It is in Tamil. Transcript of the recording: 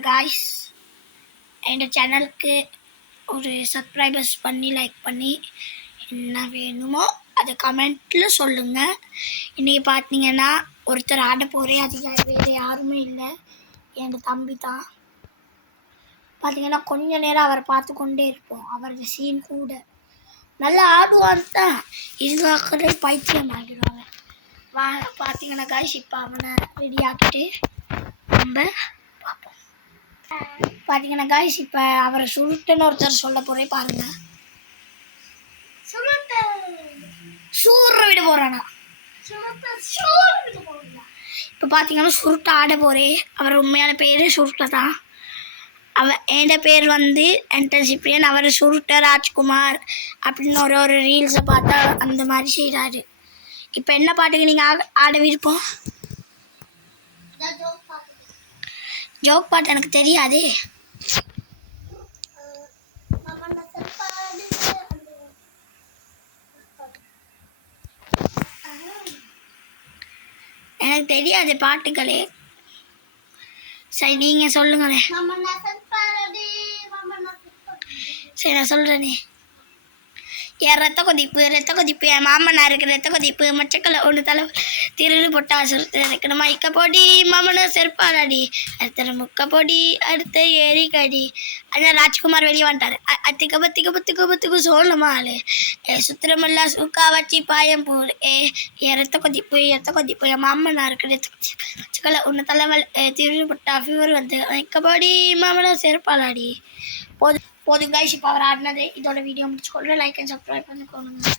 காய்ஸ் என் சேனலுக்கு ஒரு சப்ஸ்கிரைபர்ஸ் பண்ணி லைக் பண்ணி என்ன வேணுமோ அதை கமெண்ட்டில் சொல்லுங்கள். இன்றைக்கி பார்த்தீங்கன்னா ஒருத்தர் ஆட போகிறேன், அது வேறு யாருமே இல்லை, என் தம்பி தான். பார்த்தீங்கன்னா கொஞ்ச நேரம் அவரை பார்த்து கொண்டே இருப்போம். அவரது சீன் கூட நல்லா ஆடுவான் தான், இதுக்காக பைத்தியம் ஆகிடுவாங்க. பார்த்தீங்கன்னா காய்ஸ் இப்போ அவனை ரெடி ஆக்கிட்டு நம்ம பார்ப்போம். பார்த்தீங்கன்னா காய்ஸ் இப்போ அவரை சுருட்டுன்னு ஒருத்தர் சொல்ல போகிறேன் பாருங்க. சூற விட போகிறானா? இப்போ பார்த்தீங்கன்னா சுருட்ட ஆட போகிறேன். அவர் உண்மையான பேர் சுருட்ட தான். என் பேர் வந்து என்டர்ஷிப்ரியன். அவர் சுருட்ட ராஜ்குமார் அப்படின்னு ஒரு ரீல்ஸை பார்த்தா அந்த மாதிரி செய்கிறாரு. இப்போ என்ன பாட்டுக்கு நீங்கள் ஆட விருப்பம்? ஜோக் பாட்டு எனக்கு தெரியாது. எனக்கு தெரியாது பாட்டுகளே. சரி நீங்கள் சொல்லுங்களேன். சரி நான் சொல்கிறேனே. என் ரத்த கொதிப்பு என் மாமனாருக்கு ரத்த கொதிப்பு மச்சக்கலை ஒன்று தலை திருடு பொட்டா சுருட்டு மைக்க பொடி மாமனை செருப்பாடி அடுத்த முக்க பொடி அடுத்த ஏரி கடி. ஆனால் ராஜ்குமார் வெளியே வந்துட்டார். அத்திக்க பத்துக்கு சோழமாள் சுத்திரமெல்லாம் சூக்கா வச்சு பாயம் போடு. என் ரத்த கொதிப்பு என் மாமனாருக்கு ரத்த மச்சக்கலை ஒன்று தலைவல் திருடு பொட்டா ஃபீவர் வந்து மைக்க பொடி மாமனை செருப்பாளாடி. போதும் காய்ஸ், இப்போ அவர் ஆடினது இதோட வீடியோ முடிச்சுக்கொள்கிறேன். லைக் அண்ட் சப்ஸ்கிரைப் பண்ணிக்கோங்க.